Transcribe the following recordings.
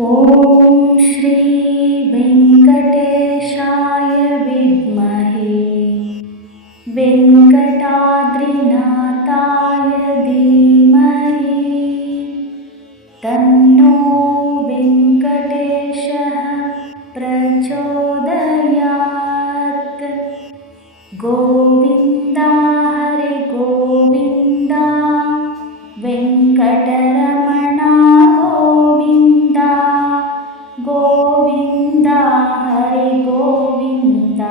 ॐ श्री वेङ्कटेशाय विद्महे वेङ्कटाद्रिनाथाय धीमहि तन्नो वेङ्कटेशः प्रचोदयात्। गोविन्द हरे गोविन्द वेङ्कटरमण गोविन्द गोविन्द हरे गोविन्द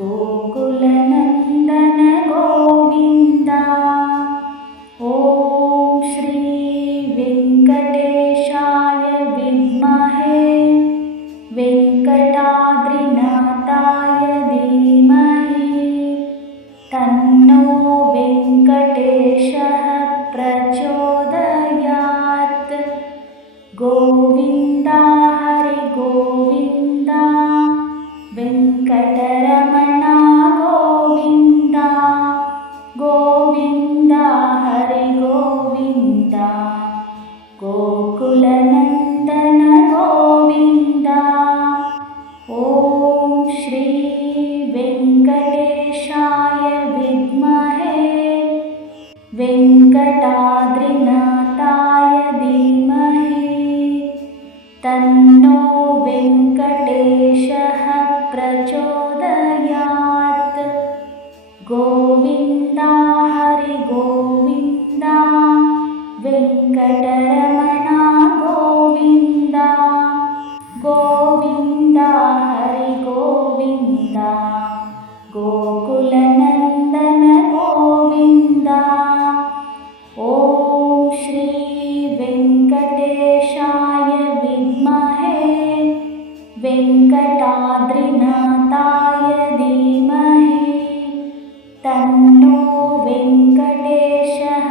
गोकुलनन्दन गोविन्द। ॐ श्री वेङ्कटेशाय विद्महे वेङ्कटाद्रिनाथाय धीमहि तन्नो वेङ्कटेशः प्रचोदयात्। गोविन्द हरे गोविन्द वेङ्कटरमण गोविन्द गोविन्द हरे गोविन्द गोकुलनन्दन गोविन्द। ॐ श्री वेङ्कटेशाय विद्महे वेङ्कटाद्रिनाथाय धीमहि तन्नो वेङ्कटेशः प्रचोदयात्। गोविन्द हरि गोविन्द वेङ्कटरमण गोविन्द गोविन्द हरि गोविन्द गोकुलनन्दन गोविन्द। ॐ श्री वेङ्कटेशाय विद्महे वेङ्कटाद्रिनाथाय धीमहि तन्नो वेङ्कटेशः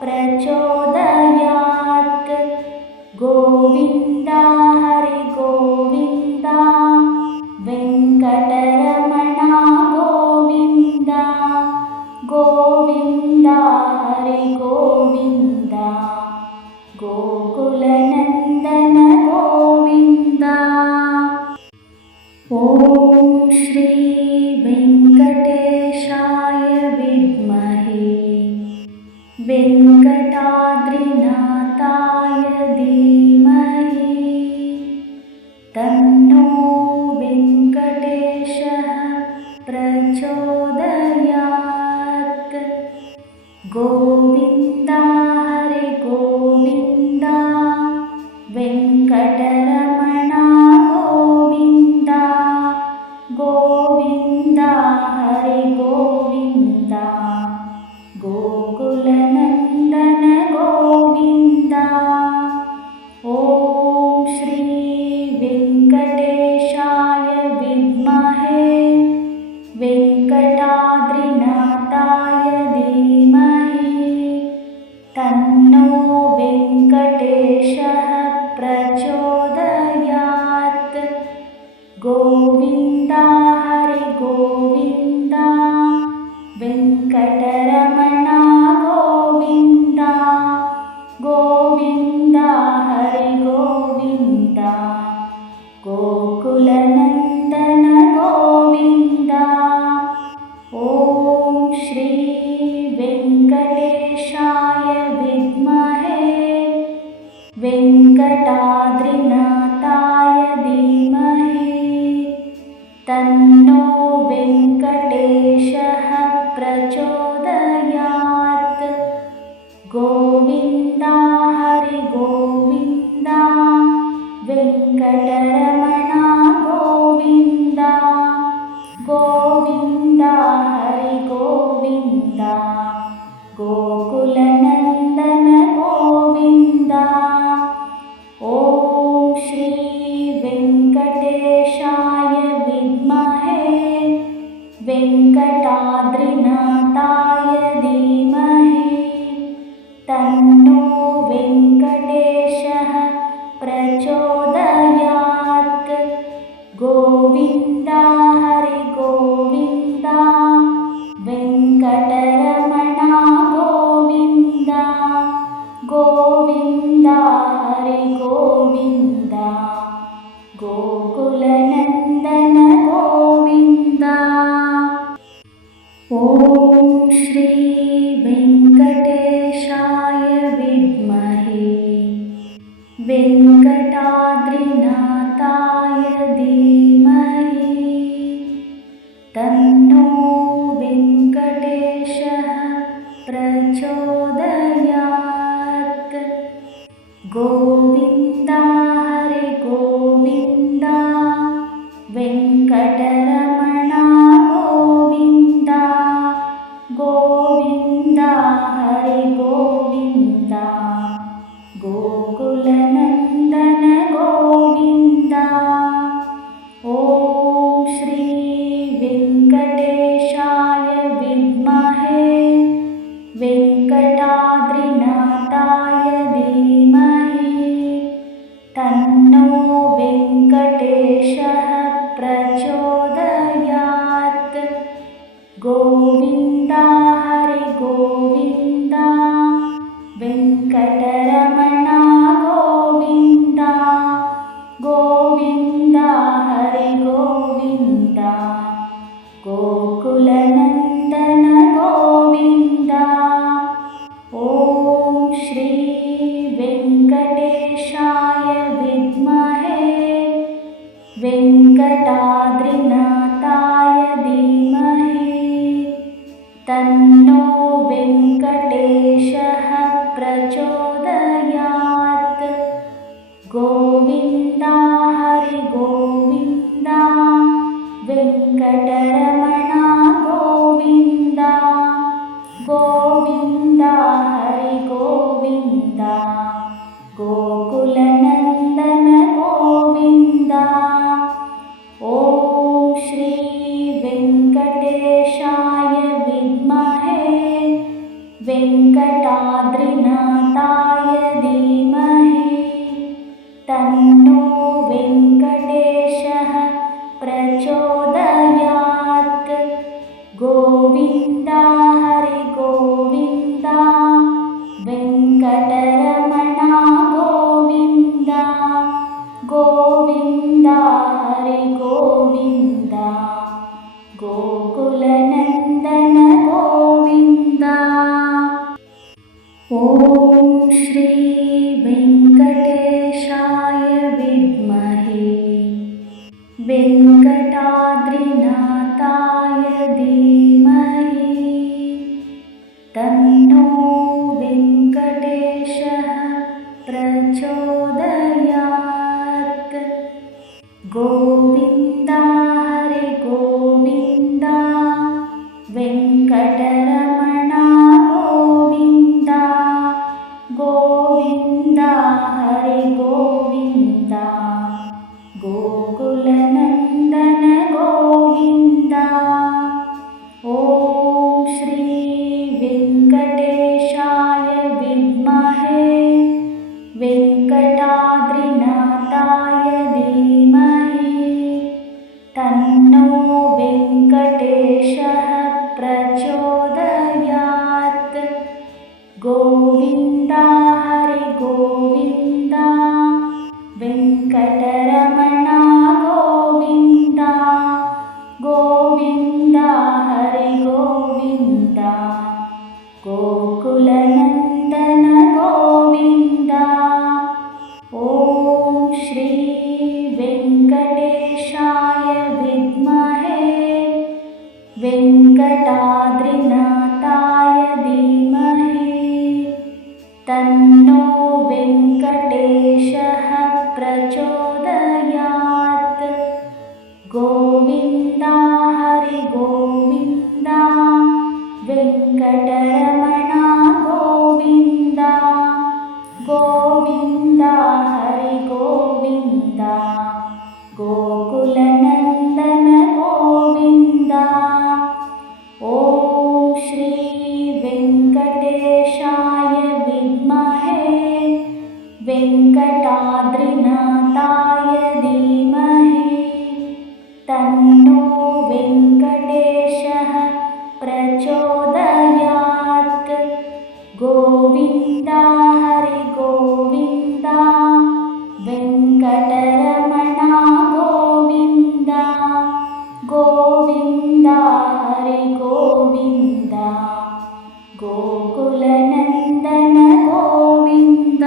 प्रचोदयात्। गोविन्द हरि गोविन्द वेङ्कटरमण गोविन्द गोविन्द हरि गोविन्द गोकुलनन्दन गोविन्द। ॐ श्री वेङ्कटेशाय विद्महे वेङ्कटाद्रिनाथाय धीमहि तन्नो वेङ्कटेशः प्रचोदयात्। गोविन्द हरे गोविन्द वेङ्कटरमण गोविन्द गोविन्द हरे गोविन्द गोकुलनन्दन गोविन्द। ॐ श्री वेङ्कटेशाय विद्महे वेङ्कटाद्रिनाथाय धीमहि तन्नो वेङ्कटेशः प्रचोदयात्। गोविन्द हरि गोविन्द वेङ्कटरमण गोविन्द गोविन्द हरि गोविन्द गोकुलनन्दन गोविन्द। ॐ श्री वेङ्कटेशाय विद्महे वेङ्कटाद्रिनाथाय धीमहि तन्नो वेङ्कटेशः प्रचोदयात्। गोविन्द हरि गोविन्द वेङ्कटरमण गोविन्द गोविन्द हरि गोविन्द गोकुलनन्दन गोविन्द। ॐ श्री वेङ्कटाद्रिनाथाय धीमहि तन्नो वेङ्कटेशः प्रचोदयात्। गोविन्द हरे गोविन्द वेङ्कटरमण गोविन्द गोविन्द हरे गोविन्द गोकुलनन्दन गोविन्द। ॐ श्री वेङ्कटेशाय विद्महे वेङ्कटाद्रिनाथाय धीमहि तन्नो वेङ्कटेशः प्रचोदयात्। गोविन्द हरि गोविन्द वेङ्कटरमण गोविन्द गोविन्द हरि गोविन्द गोकुलनन्दन गोविन्द। ॐ श्री वेङ्कटेशाय विद्महे वेङ्कटाद्रिनाथाय धीमहि तन्नो वेङ्कटेशः प्रचोदयात्। गोविन्द हरि गोविन्द वेङ्कटरमण गोविन्द गोविन्द हरि गोविन्द गोकुलनन्दन गोविन्द। ॐ श्री वेङ्कटेशाय विद्महे वेङ्कटाद्रिनाथाय धीमहि तन्नो वेङ्कटेशः प्रचोदयात्। गोविन्द हरि गोविन्द वेङ्कटरमण गोविन्द गोविन्द हरि गोविन्द गोकुलनन्दन गोविन्द। ॐ श्री वेङ्कटेशाय विद्महे वेङ्कटाद्रिनाथाय धीमहि तन्नो वेङ्कटेशः प्रचोदयात्। गोविन्द हरि गोविन्द वेङ्कटरमण गोविन्द गोविन्द हरि गोविन्द गोकुलनन्दन गोविन्द। ॐ श्री वेङ्कटेशाय विद्महे वेङ्कटाद्रिनाथाय धीमहि तन्नो वेङ्कटेशः प्रचोदयात्। गोविन्द हरि गोविन्द वेङ्कटरमण गोविन्द गोविन्द हरि गोविन्द गोकुलनन्दन गोविन्द। ॐ श्री वेङ्कटेशाय विद्महे वेङ्कटाद्रिनाथाय धीमहि तन्नो वेङ्कटेशः प्रचोदयात्। गोविन्द हरि गोविन्द वेङ्कटरमण गोविन्द गोविन्द हरि गोविन्द गोकुलनन्दन गोविन्द। ॐ श्री वेङ्कटेशाय विद्महे वेङ्कटाद्रिनाथाय धीमहि तन्नो वेङ्कटेशः प्रचोदयात्। गोविन्द हरि गोविन्द वेङ्कटरमण गोविन्द गोविन्द हरि गोविन्द गोकुलनन्दन गोविन्द।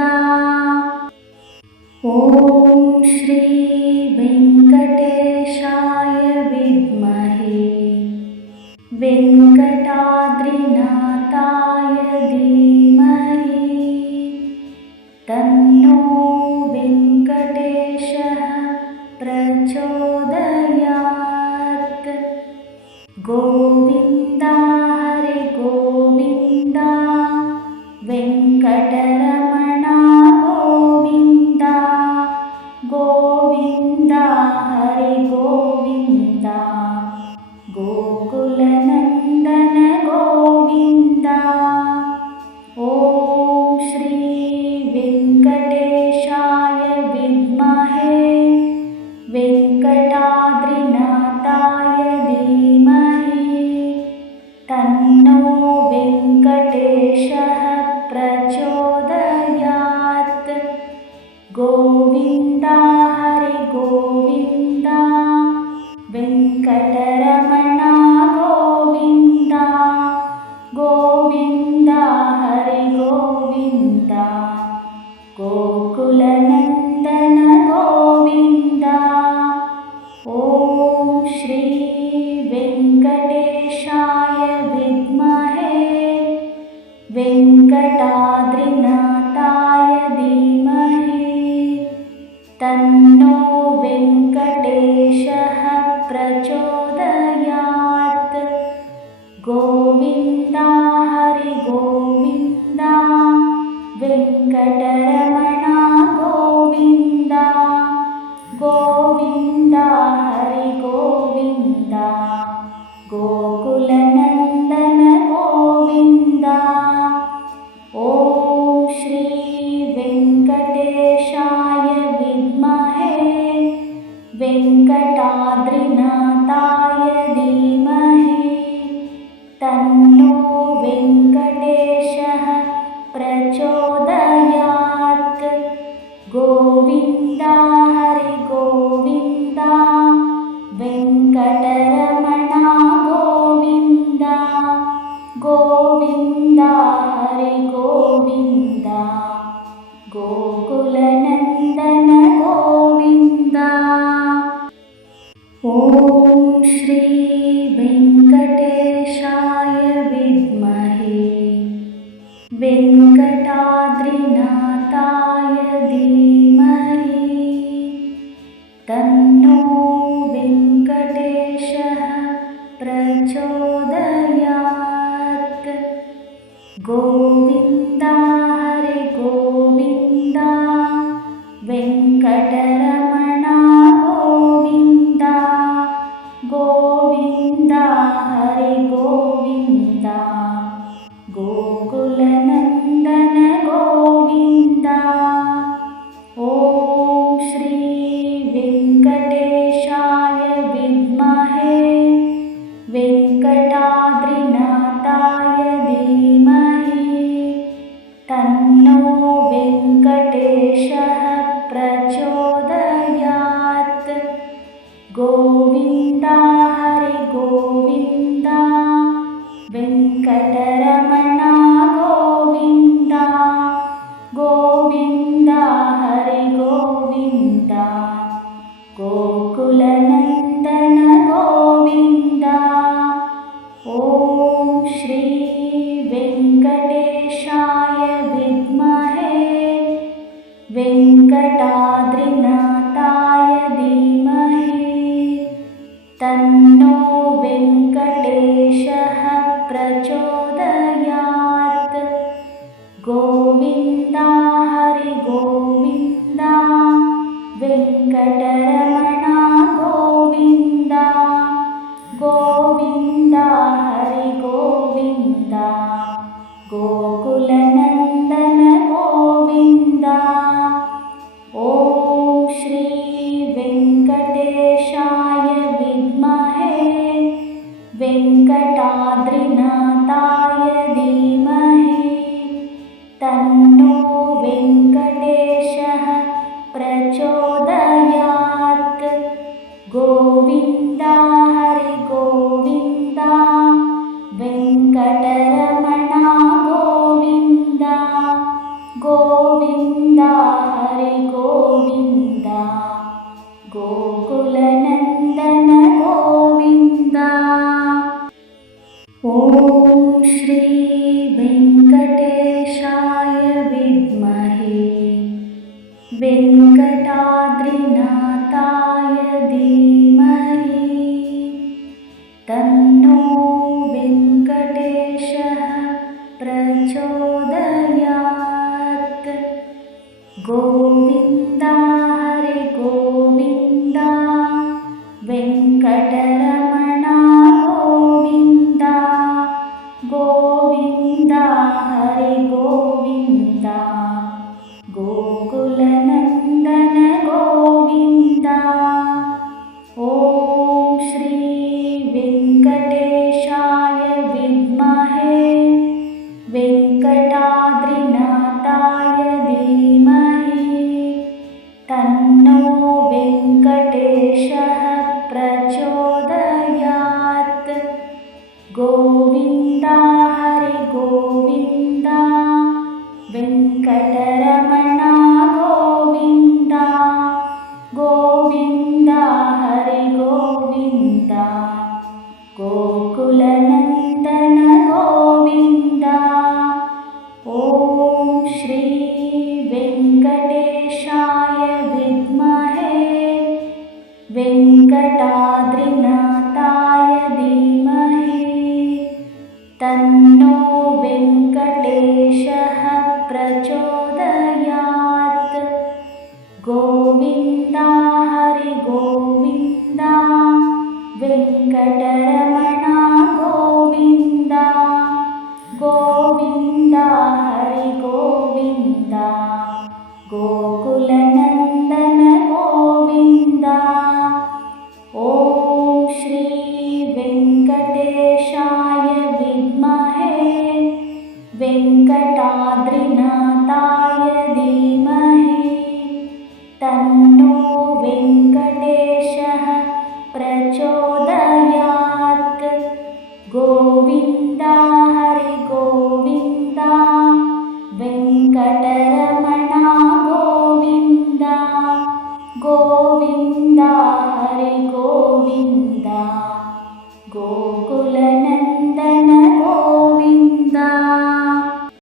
ಗೋವಿಂದ ಹರಿ ಗೋವಿಂದ ವೆಂಕಟರಮಣ ಗೋವಿಂದ ಗೋವಿಂದ ಹರಿ ಗೋವಿಂದ ಗೋಕುಲನಂದನ ಗೋವಿಂದ ಓಂ ಶ್ರೀ ವೆಂಕಟೇಶಾಯ ವಿದ್ಮಹೇ ವೆಂಕಟಾದ್ರಿನಾಥಾಯ ಧೀಮಹಿ ತನ್ನೋ ವೆಂಕಟೇಶಃ ಪ್ರಚೋದಯಾತ್ ಗೋವಿಂದ ಹರಿ ಗೋವಿಂದ ವೆಂಕಟರಮಣ ಗೋವಿಂದ ಗೋವಿಂದ ಹರಿ ಗೋವಿಂದ ಗೋಕುಲನಂದನ ಗೋವಿಂದ ಓಂ ಶ್ರೀ ವೆಂಕಟೇಶಾಯ ವಿದ್ಮಹೇ ವೆಂಕಟಾದ್ರಿನಾಥಾಯ ಧೀಮಹಿ ತನ್ನೋ ವೆಂಕಟೇಶಃ ಪ್ರಚೋದಯಾತ್ ಗೋವಿಂದ ಹರಿ ಗೋವಿಂದ ವೆಂಕಟರಮಣ ಗೋವಿಂದ ಗೋವಿಂದ ಹರಿ ಗೋವಿಂದ ಗೋಕುಲನಂದನ ಗೋವಿಂದ ಓಂ ಶ್ರೀ ವೆಂಕಟೇಶಾಯ ವಿದ್ಮಹೇ ವೆಂಕಟಾದ್ರಿನಾಥಾಯ ಧೀಮಹಿ ತನ್ನೋ ವೆಂಕಟೇಶಃ ಪ್ರಚೋದಯಾತ್ ಗೋವಿಂದ ಹರಿ ಗೋವಿಂದ ವೆಂಕಟರಮಣ ಗೋವಿಂದ ಗೋವಿಂದ ಹರಿ ಗೋವಿಂದ ಗೋಕುಲನಂದನ ಗೋವಿಂದ ಓಂ ಶ್ರೀ ವೆಂಕಟೇಶಾಯ ವಿದ್ಮಹೇ ವೆಂಕಟಾದ್ರಿನಾಥಾಯ ಧೀಮಹಿ ತನ್ನೋ ವೆಂಕಟೇಶಃ ಪ್ರಚೋದಯಾತ್ ಗೋವಿಂದ ಹರಿ ಗೋವಿಂದ ವೆಂಕಟರಮಣ ಗೋವಿಂದ ಗೋವಿಂದ ಹರಿ ಗೋವಿಂದ ಗೋಕುಲನಂದನ ಗೋವಿಂದ ಓಂ ಶ್ರೀ ವೆಂಕಟೇಶಾಯ ವಿದ್ಮಹೇ ವೆಂಕಟಾದ್ರಿನಾಥಾಯ ಧೀಮಹಿ ತನ್ನೋ ವೆಂಕಟೇಶಃ ಪ್ರಚೋದಯಾತ್ ಗೋವಿಂದ ಹರಿ ಗೋವಿಂದ ವೆಂಕಟರಮಣ ಗೋವಿಂದ ಗೋವಿಂದ ಹರಿ ಗೋವಿಂದ ಗೋಕುಲನಂದನ ಗೋವಿಂದ ಓಂ ಶ್ರೀ ವೆಂಕಟೇಶಾಯ ವಿದ್ಮಹೇ ವೆಂಕಟಾದ್ರಿನಾಥಾಯ ಧೀಮಹಿ ತನ್ನೋ ವೆಂಕಟೇಶಃ ಪ್ರಚೋದಯಾತ್ ಗೋವಿಂದ ಹರಿ ಗೋವಿಂದ ವೆಂಕಟರಮಣ ಗೋವಿಂದ ಗೋವಿಂದ ಹರಿ ಗೋವಿಂದ ಗೋಕುಲನಂದನ ಗೋವಿಂದ ಓಂ ಶ್ರೀ ವೆಂಕಟೇಶಾಯ ವಿದ್ಮಹೇ ವೆಂಕಟಾದ್ರಿನಾಥಾಯ ಧೀಮಹಿ ತನ್ನೋ ವೆಂಕಟೇಶಃ ಪ್ರಚೋದಯಾತ್ ಗೋವಿಂದ ಹರಿ ಗೋವಿಂದ ವೆಂಕಟರಮಣ ಗೋವಿಂದ ಗೋವಿಂದ ಹರಿ ಗೋವಿಂದ ಗೋಕುಲನಂದನ ಗೋವಿಂದ ಗೋವಿಂದ